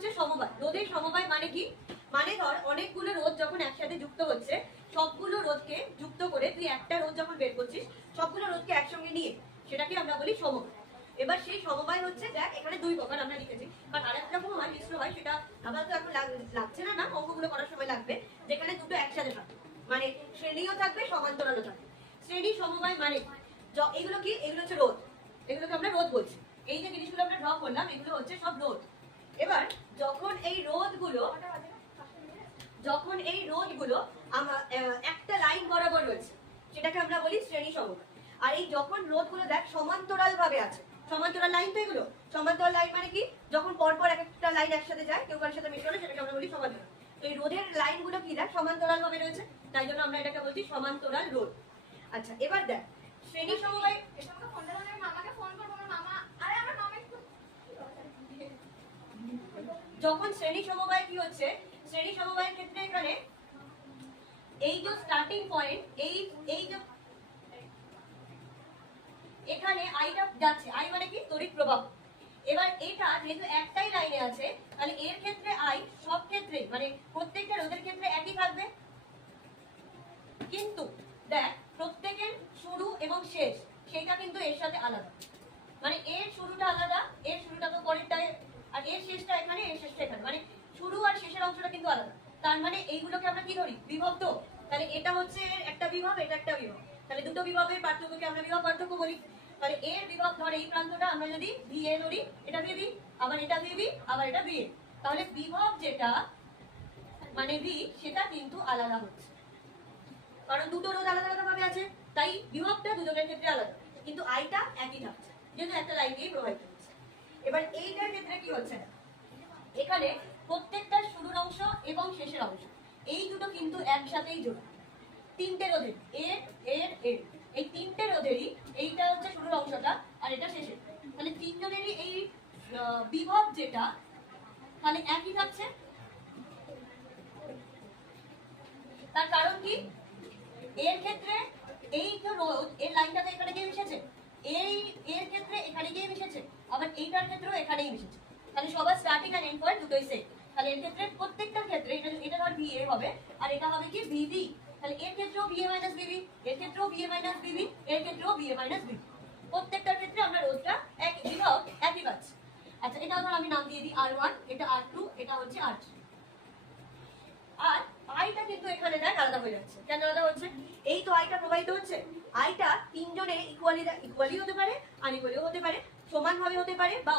হচ্ছে সমবায়। রোধের সমবায় মানে কি? মানে ধর অনেকগুলো রোধ যখন একসাথে যুক্ত হচ্ছে, সবগুলো রোধকে যুক্ত করে তুই একটা রোধ যখন বের করছিস, সবগুলো রোধকে একসঙ্গে নিয়ে সেটাকে আমরা বলি সমবায়। এবার সেই সমবায় হচ্ছে, দেখ এখানে দুই প্রকার আমরা লিখেছি, কারণ আরেকটা রকম হয় মিশ্র হয়, সেটা আবার তো এখন লাগছে না, অঙ্কগুলো করার সময় লাগবে, যেখানে দুটো একসাথে থাকবে, মানে শ্রেণীও থাকবে সমান্তরালও থাকবে। শ্রেণী সমবায় মানে এগুলো কি? এগুলো হচ্ছে রোধ, এগুলোকে আমরা রোধ বলছি। এই যে জিনিসগুলো আমরা ড্র করলাম এগুলো হচ্ছে সব রোধ। এবার যখন এই রোধগুলো একটা লাইন বরাবর রয়েছে, সেটাকে আমরা বলি শ্রেণী সমবায়। আর এই যখন রোধগুলো দেখ সমান্তরাল ভাবে আছে, সমান্তরাল লাইন তো এগুলো, সমান্তরাল লাইন মানে কি? যখন পরপর একটা লাইন একসাথে যায়, কেউ কারোর সাথে মিশে গেলে সেটাকে আমরা বলি সমান্তরাল। তো এই রোধের লাইনগুলো কি দেখ সমান্তরাল ভাবে রয়েছে, তাই জন্য আমরা এটাকে বলছি সমান্তরাল রোধ। আচ্ছা এবার দেখ শ্রেণী সমবায়, যখন শ্রেণী সমবায় কি হচ্ছে, শ্রেণী সমবায়ের ক্ষেত্রে এখানে এই যে স্টার্টিং পয়েন্ট, এই যে এখানে আইটা যাচ্ছে, আই মানে কি? তড়িৎ প্রবাহ। এবার এটা যেহেতু একটাই লাইনে আছে, তাহলে এর ক্ষেত্রে আই সব ক্ষেত্রে মানে প্রত্যেকটা রোধের ক্ষেত্রে একই থাকবে। কিন্তু দেখ প্রত্যেকের শুরু এবং শেষ সেটা কিন্তু এর সাথে আলাদা, মানে এর শুরুটা আলাদা, এর শুরুটা তো পরেরটায়, আর এর শেষটা এখানে, এর শেষটা এখানে, মানে শুরু আর শেষের অংশটা কিন্তু আলাদা। তার মানে এইগুলোকে আমরা কি ধরি? বিভব। তো তাহলে এটা হচ্ছে এর একটা বিভব, এটা একটা বিভব, তাহলে দুটো বিভবের পার্থক্যকে আমরা বিভব পার্থক্য বলি। তাহলে এর বিভব ধর এই প্রান্তটা আমরা যদি ভিএ ধরি, এটা ভিবি, আবার এটা ভিবি, আবার এটা ভিএ, তাহলে বিভব যেটা মানে ভি, সেটা কিন্তু আলাদা হচ্ছে, কারণ দুটো রোধ আলাদা আলাদা ভাবে আছে, তাই বিভবটা দুজনের ক্ষেত্রে আলাদা, কিন্তু আইটা একই থাকছে যেহেতু একটা লাইন দিয়ে প্রবাহিত হচ্ছে। এবার এইটার ক্ষেত্রে কি হচ্ছে, এখানে প্রত্যেকটা শুরুর অংশ এবং শেষের অংশ এই দুটো কিন্তু একসাথেই জোড়া, তিনটে রোধের এর এর এর, এই তিনটে রোধেরই এইটা হচ্ছে শুরুর অংশটা আর এটা শেষের, তাহলে তিনজনেরই এই বিভব যেটা তাহলে একই থাকছে। তার কারণ কি? এর ক্ষেত্রে এই যে রোধ, এর লাইনটা তো এখানে গিয়ে মিশেছে, এই এর ক্ষেত্রে এখানে গিয়ে মিশেছে, আবার এইটার ক্ষেত্রেও এখানেই মিশেছে, তাহলে সবার স্টার্টিং আর এন্ড পয়েন্ট দুটোই সেম। তাহলে এর ক্ষেত্রে প্রত্যেকটার ক্ষেত্রে এটা ধর ভিএ হবে আর এটা হবে কি ভিবি, তাহলে এর ক্ষেত্রেও ভিএ মাইনাস ভিবি, এর ক্ষেত্রেও ভিএ মাইনাস ভিবি, এর ক্ষেত্রেও ভিএ মাইনাস ভিবি, প্রত্যেকটার ক্ষেত্রে আমরা রোধটা একই, বিভব একই পাচ্ছি। আচ্ছা এটা ধর আমি নাম দিয়ে দিই R1, এটা R2, এটা হচ্ছে R3। আর আইটা কিন্তু এখানে দেখ আলাদা হয়ে যাচ্ছে, কেন আলাদা হচ্ছে? এই তো আইটা প্রবাহিত হচ্ছে, আইটা তিনজনে ইকুয়ালি হতে পারে, আনইকুয়ালিও হতে পারে, সমানভাবে হতে পারে বা